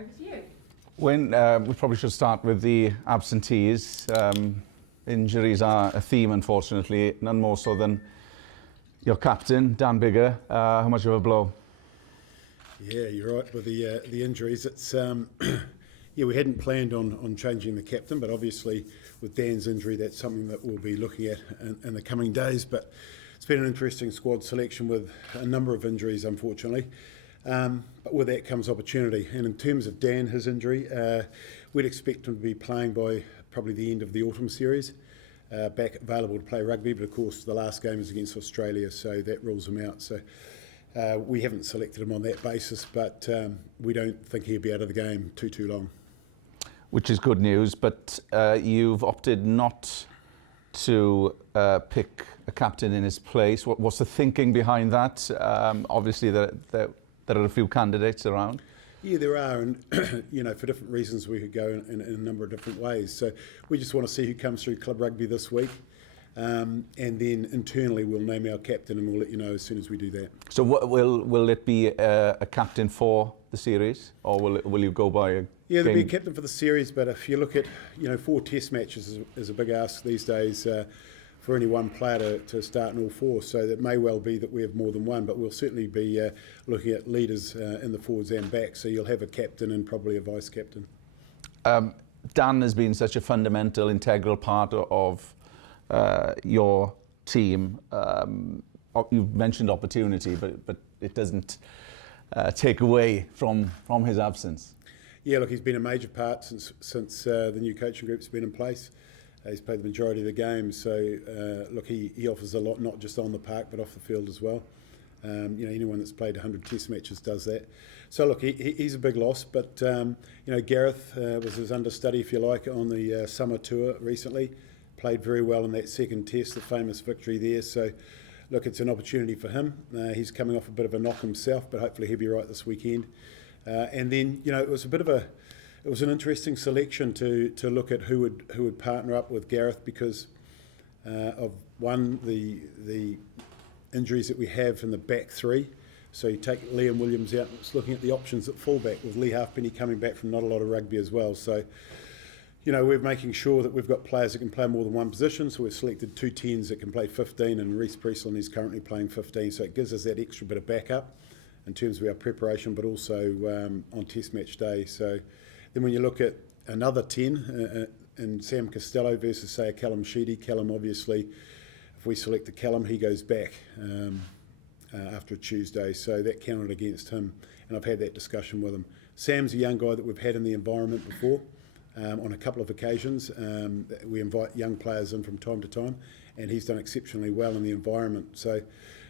over to you. When we probably should start with the absentees. Injuries are a theme, unfortunately, none more so than your captain, Dan Biggar. How much of a blow? Yeah, you're right with the injuries. It's yeah, we hadn't planned on changing the captain, but obviously with Dan's injury, that's something that we'll be looking at in the coming days. But it's been an interesting squad selection with a number of injuries, unfortunately. But with that comes opportunity. And in terms of Dan, his injury, we'd expect him to be playing by probably the end of the autumn series, back available to play rugby. But of course, the last game is against Australia, so that rules him out. So we haven't selected him on that basis, but we don't think he'll be out of the game too long. Which is good news, but you've opted not to pick a captain in his place. What's the thinking behind that? Obviously, there are a few candidates around. Yeah, there are, and you know, for different reasons we could go in a number of different ways. So we just want to see who comes through club rugby this week, and then internally we'll name our captain, and we'll let you know as soon as we do that. So will it be a captain for the series, or will you go by a Yeah, there'll be a captain for the series, but if you look at, 4 test matches is a big ask these days for any one player to start in all 4. So that may well be that we have more than one, but we'll certainly be looking at leaders in the forwards and back. So you'll have a captain and probably a vice captain. Dan has been such a fundamental, integral part of your team. You've mentioned opportunity, but it doesn't take away from his absence. Yeah, look, he's been a major part since the new coaching group's been in place. He's played the majority of the games, so look, he offers a lot, not just on the park but off the field as well. Anyone that's played 100 test matches does that. So look, he's a big loss, but Gareth was his understudy, if you like, on the summer tour recently. Played very well in that second test, the famous victory there. So look, it's an opportunity for him. He's coming off a bit of a knock himself, but hopefully he'll be right this weekend. And then, it was it was an interesting selection to look at who would partner up with Gareth because of the injuries that we have in the back 3. So you take Liam Williams out, it's looking at the options at fullback with Lee Halfpenny coming back from not a lot of rugby as well. So, we're making sure that we've got players that can play more than one position. So we've selected 2 10s that can play 15, and Reece Priestland is currently playing 15. So it gives us that extra bit of backup in terms of our preparation, but also on test match day. So then when you look at another 10 in Sam Costello versus, say, a Callum Sheedy, Callum obviously, if we select the Callum, he goes back after a Tuesday. So that counted against him, and I've had that discussion with him. Sam's a young guy that we've had in the environment before on a couple of occasions. We invite young players in from time to time, and he's done exceptionally well in the environment. So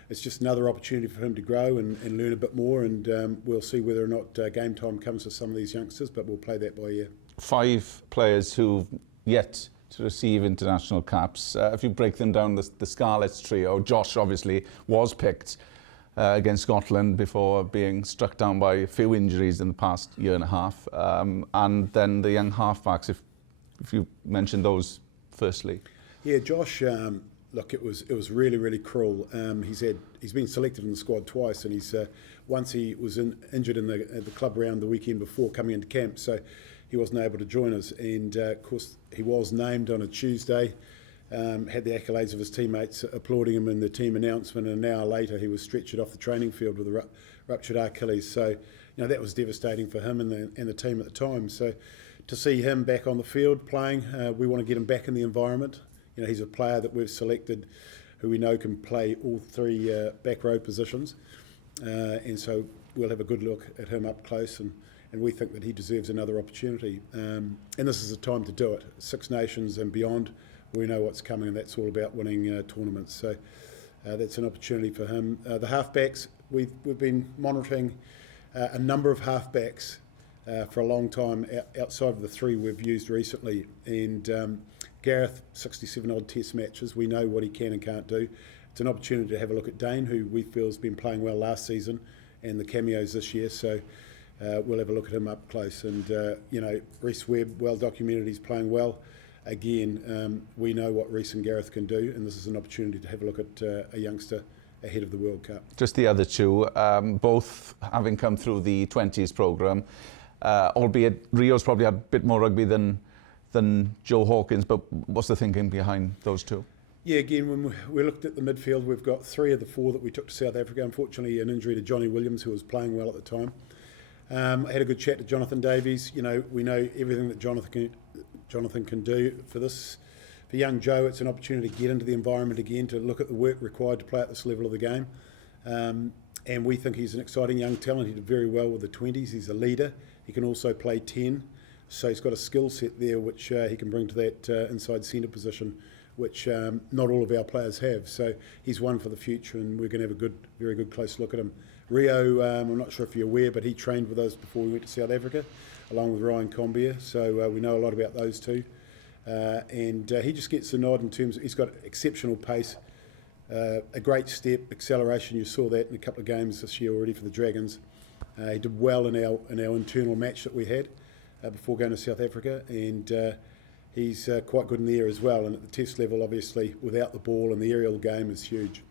it's just another opportunity for him to grow and learn a bit more, and we'll see whether or not game time comes for some of these youngsters, but we'll play that by ear. 5 players who've yet to receive international caps. If you break them down, the Scarlets trio, Josh obviously was picked against Scotland before being struck down by a few injuries in the past year and a half. And then the young halfbacks, if you mention those firstly. Yeah, Josh... Look, it was really cruel. He's been selected in the squad twice, and once he was injured in the club round the weekend before coming into camp, so he wasn't able to join us. And of course, he was named on a Tuesday. Had the accolades of his teammates applauding him in the team announcement, and an hour later he was stretchered off the training field with a ruptured Achilles. So that was devastating for him and the team at the time. So to see him back on the field playing, we want to get him back in the environment. He's a player that we've selected who we know can play all 3 back row positions. And so we'll have a good look at him up close, and we think that he deserves another opportunity. And this is the time to do it. 6 Nations and beyond, we know what's coming, and that's all about winning tournaments. So that's an opportunity for him. The halfbacks, we've been monitoring a number of halfbacks for a long time outside of the 3 we've used recently. And Gareth, 67 odd test matches, we know what he can and can't do. It's an opportunity to have a look at Dane, who we feel has been playing well last season, and the cameos this year. So we'll have a look at him up close. And Reece Webb, well documented, he's playing well. Again, we know what Reece and Gareth can do, and this is an opportunity to have a look at a youngster ahead of the World Cup. Just the other 2, both having come through the 20s programme. albeit Rio's probably had a bit more rugby than Joe Hawkins, but what's the thinking behind those two? Yeah, again, when we looked at the midfield, we've got 3 of the 4 that we took to South Africa. Unfortunately, an injury to Johnny Williams, who was playing well at the time. I had a good chat to Jonathan Davies. You know, we know everything that Jonathan can do for this. For young Joe, it's an opportunity to get into the environment again, to look at the work required to play at this level of the game. And we think he's an exciting young talent. He did very well with the 20s. He's a leader. He can also play 10. So he's got a skill set there which he can bring to that inside centre position, which not all of our players have. So he's one for the future, and we're going to have a very good close look at him. Rio, I'm not sure if you're aware, but he trained with us before we went to South Africa, along with Ryan Combier. So we know a lot about those two. And he just gets the nod in terms of he's got exceptional pace, a great step, acceleration. You saw that in a couple of games this year already for the Dragons. He did well in our internal match that we had before going to South Africa, and he's quite good in the air as well. And at the test level, obviously, without the ball, and the aerial game is huge.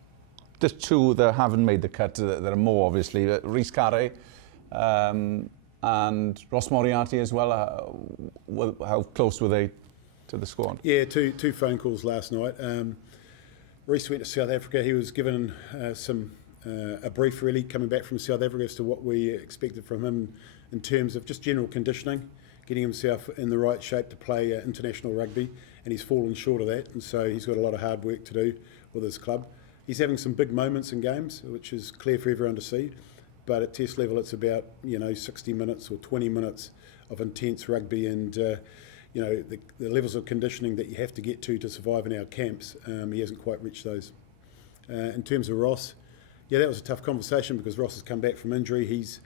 Just 2 that haven't made the cut, that are more obviously, Rhys Carre and Ross Moriarty as well. How close were they to the squad? Yeah, two phone calls last night. Rhys went to South Africa. He was given a brief really coming back from South Africa as to what we expected from him in terms of just general conditioning, getting himself in the right shape to play international rugby, and he's fallen short of that, and so he's got a lot of hard work to do with his club. He's having some big moments in games, which is clear for everyone to see, but at test level it's about 60 minutes or 20 minutes of intense rugby, and the levels of conditioning that you have to get to survive in our camps. He hasn't quite reached those. In terms of Ross, yeah, that was a tough conversation because Ross has come back from injury. He's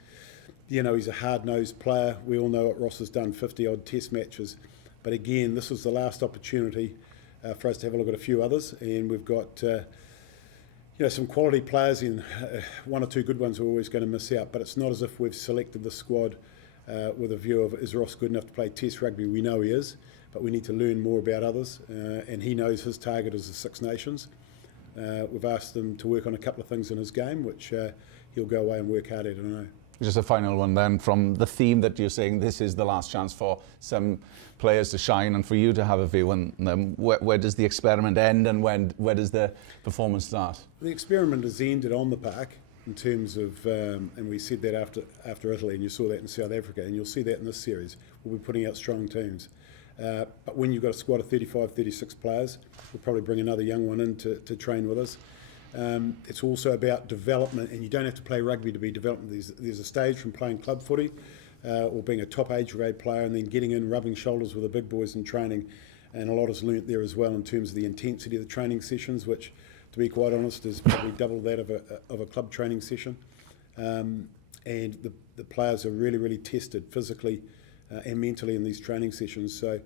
a hard-nosed player. We all know what Ross has done, 50-odd test matches. But again, this was the last opportunity for us to have a look at a few others, and we've got some quality players, and 1 or 2 good ones we're always going to miss out. But it's not as if we've selected the squad with a view of, is Ross good enough to play test rugby? We know he is, but we need to learn more about others, and he knows his target is the Six Nations. We've asked him to work on a couple of things in his game, which he'll go away and work hard at, I know. Just a final one then, from the theme that you're saying, this is the last chance for some players to shine and for you to have a view on them. Where does the experiment end, and where does the performance start? The experiment has ended on the park in terms of, and we said that after Italy, and you saw that in South Africa, and you'll see that in this series. We'll be putting out strong teams. But when you've got a squad of 35, 36 players, we'll probably bring another young one in to train with us. It's also about development, and you don't have to play rugby to be development. There's a stage from playing club footy or being a top age grade player, and then getting in, rubbing shoulders with the big boys in training. And a lot is learnt there as well in terms of the intensity of the training sessions, which, to be quite honest, is probably double that of a club training session. And the players are really, really tested physically and mentally in these training sessions. So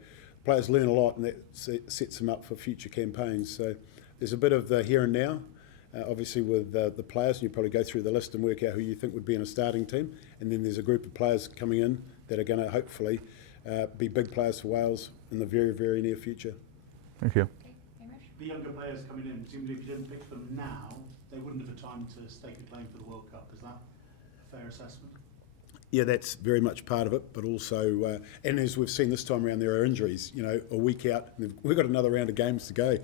players learn a lot, and that sets them up for future campaigns. So there's a bit of the here and now. Obviously with the players, and you probably go through the list and work out who you think would be in a starting team, and then there's a group of players coming in that are going to hopefully be big players for Wales in the very, very near future. Thank you. The younger players coming in, presumably if you didn't pick them now, they wouldn't have the time to stake a claim for the World Cup. Is that a fair assessment? Yeah, that's very much part of it, but also, and as we've seen this time around, there are injuries, a week out. We've got another round of games to go,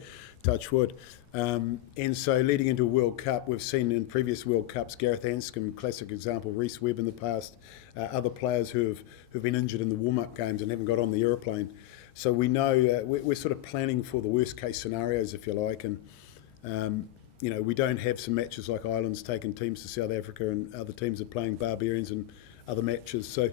touch wood. And so leading into a World Cup, we've seen in previous World Cups, Gareth Anscombe, classic example, Rhys Webb in the past, other players who've been injured in the warm-up games and haven't got on the aeroplane. So we know we're sort of planning for the worst case scenarios, if you like, and we don't have some matches like Ireland's taken teams to South Africa, and other teams are playing Barbarians and other matches. So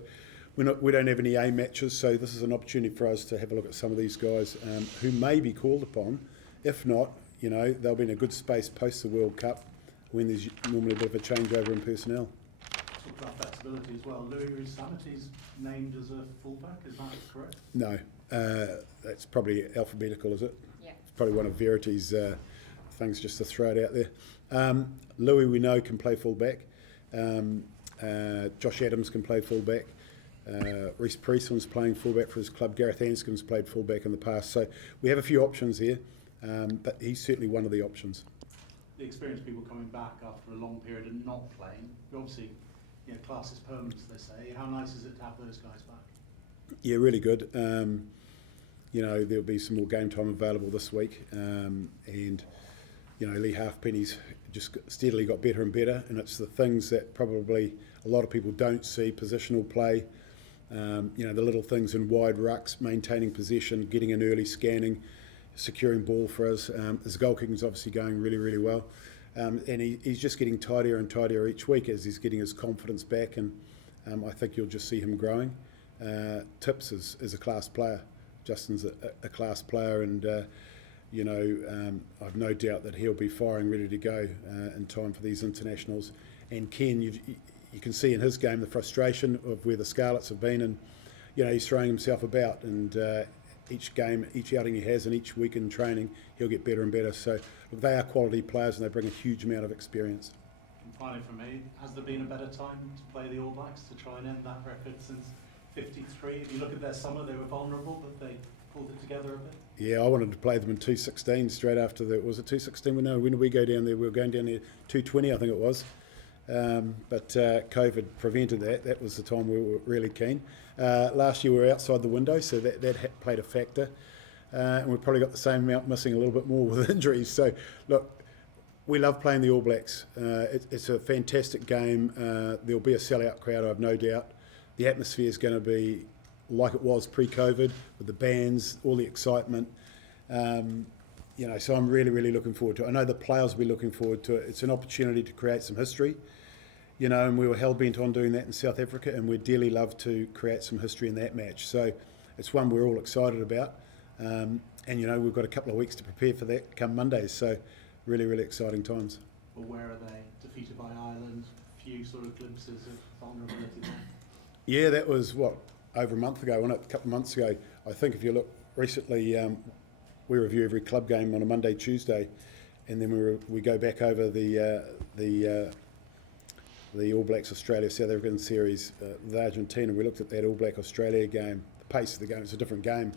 we don't have any A matches, so this is an opportunity for us to have a look at some of these guys who may be called upon. If not, they'll be in a good space post the World Cup when there's normally a bit of a changeover in personnel. Talk about flexibility as well. Louis Rees-Samity's named as a fullback, is that correct? No, that's probably alphabetical, is it? Yeah. It's probably one of Verity's things just to throw it out there. Louis, we know, can play fullback. Josh Adams can play fullback. Reece Priestland's playing fullback for his club. Gareth Anscombe's played fullback in the past. So we have a few options here, but he's certainly one of the options. The experienced people coming back after a long period of not playing, you obviously class is permanent, as they say. How nice is it to have those guys back? Yeah, really good. There'll be some more game time available this week, and Lee Halfpenny's just steadily got better and better, and it's the things that probably a lot of people don't see: positional play, the little things in wide rucks, maintaining possession, getting in early scanning, securing ball for us. His goal kicking is obviously going really, really well, and he's just getting tidier and tidier each week as he's getting his confidence back, and I think you'll just see him growing. Tips is a class player. Justin's a class player, and I've no doubt that he'll be firing ready to go in time for these internationals. And Ken, you can see in his game the frustration of where the Scarlets have been, and he's throwing himself about, and each game, each outing he has, and each week in training, he'll get better and better. So look, they are quality players, and they bring a huge amount of experience. And finally from me, has there been a better time to play the All Blacks to try and end that record since 53? If you look at their summer, they were vulnerable, but they pulled it together a bit. Yeah, I wanted to play them in 216 straight after was it 216? No, when did we go down there? We were going down there 220, I think it was. But COVID prevented that. That was the time we were really keen. Last year we were outside the window, so that played a factor. And we've probably got the same amount missing, a little bit more with injuries. So, look, we love playing the All Blacks. It's a fantastic game. There'll be a sellout crowd, I've no doubt. The atmosphere is going to be like it was pre-COVID, with the bands, all the excitement. So I'm really, really looking forward to it. I know the players will be looking forward to it. It's an opportunity to create some history, and we were hell-bent on doing that in South Africa, and we'd dearly love to create some history in that match. So it's one we're all excited about. We've got a couple of weeks to prepare for that come Monday. So really, really exciting times. Well, where are they? Defeated by Ireland, a few sort of glimpses of vulnerability there. Yeah, that was, over a month ago, wasn't it? A couple of months ago. I think if you look recently, we review every club game on a Monday, Tuesday, and then we go back over the All Blacks Australia South African series with Argentina. We looked at that All Black Australia game. The pace of the game, it's a different game.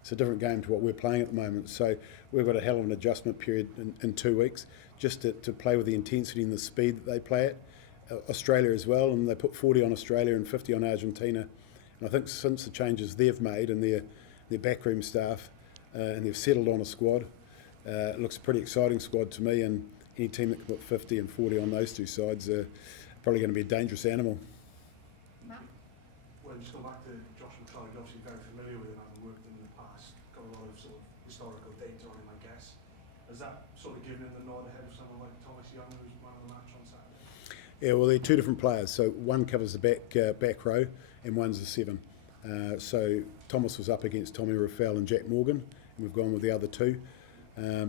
It's a different game to what we're playing at the moment. So we've got a hell of an adjustment period in 2 weeks just to play with the intensity and the speed that they play at. Australia as well, and they put 40 on Australia and 50 on Argentina. And I think since the changes they've made and their backroom staff, and they've settled on a squad, it looks a pretty exciting squad to me, and any team that can put 50 and 40 on those two sides are probably going to be a dangerous animal. Matt? Well, just go back to Josh McLeod, obviously very familiar with him, having worked in the past, got a lot of sort of historical data on him, I guess. Has that sort of given him the nod ahead of someone like Thomas Young, who's man of the match on Saturday? Yeah, well, they're two different players. So one covers the back row, and one's the 7. So Thomas was up against Tommy Raffel and Jack Morgan, and we've gone with the other two. I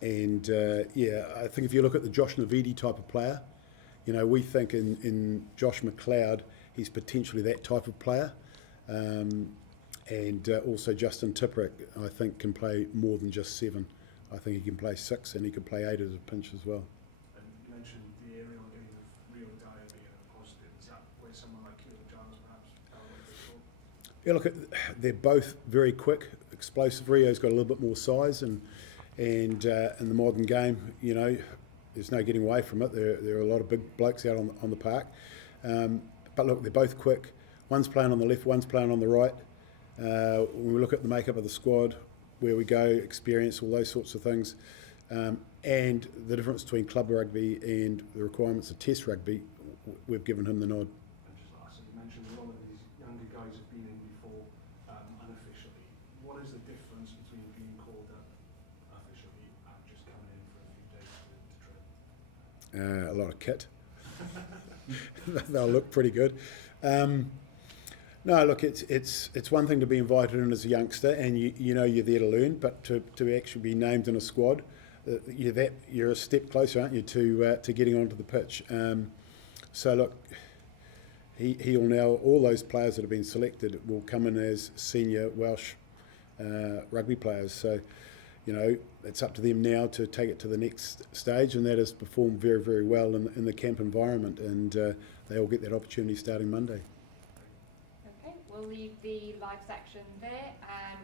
think if you look at the Josh Navidi type of player, we think in Josh McLeod, he's potentially that type of player. Also Justin Tipuric, I think, can play more than just 7. I think he can play 6, and he can play 8 as a pinch as well. And you mentioned the aerial game of Rio Dyer being a positive. Is that where someone like Keelan Giles perhaps fell a little bit short? Yeah, look, they're both very quick, explosive. Rio's got a little bit more size, and in the modern game, there's no getting away from it. There are a lot of big blokes out on the park. But look, they're both quick. One's playing on the left, one's playing on the right. When we look at the makeup of the squad, where we go, experience, all those sorts of things, and the difference between club rugby and the requirements of test rugby, we've given him the nod. And just lastly, you mentioned a lot of these younger guys have been in before unofficially. What is the difference between being called up officially and just coming in for a few days to train? A lot of kit. They'll look pretty good. No, look, it's one thing to be invited in as a youngster, and you're there to learn, but to actually be named in a squad, you're a step closer, aren't you, to getting onto the pitch. So look, he'll now, all those players that have been selected will come in as senior Welsh rugby players. So it's up to them now to take it to the next stage, and that is perform very, very well in the camp environment, and they all get that opportunity starting Monday. Okay, we'll leave the live section there and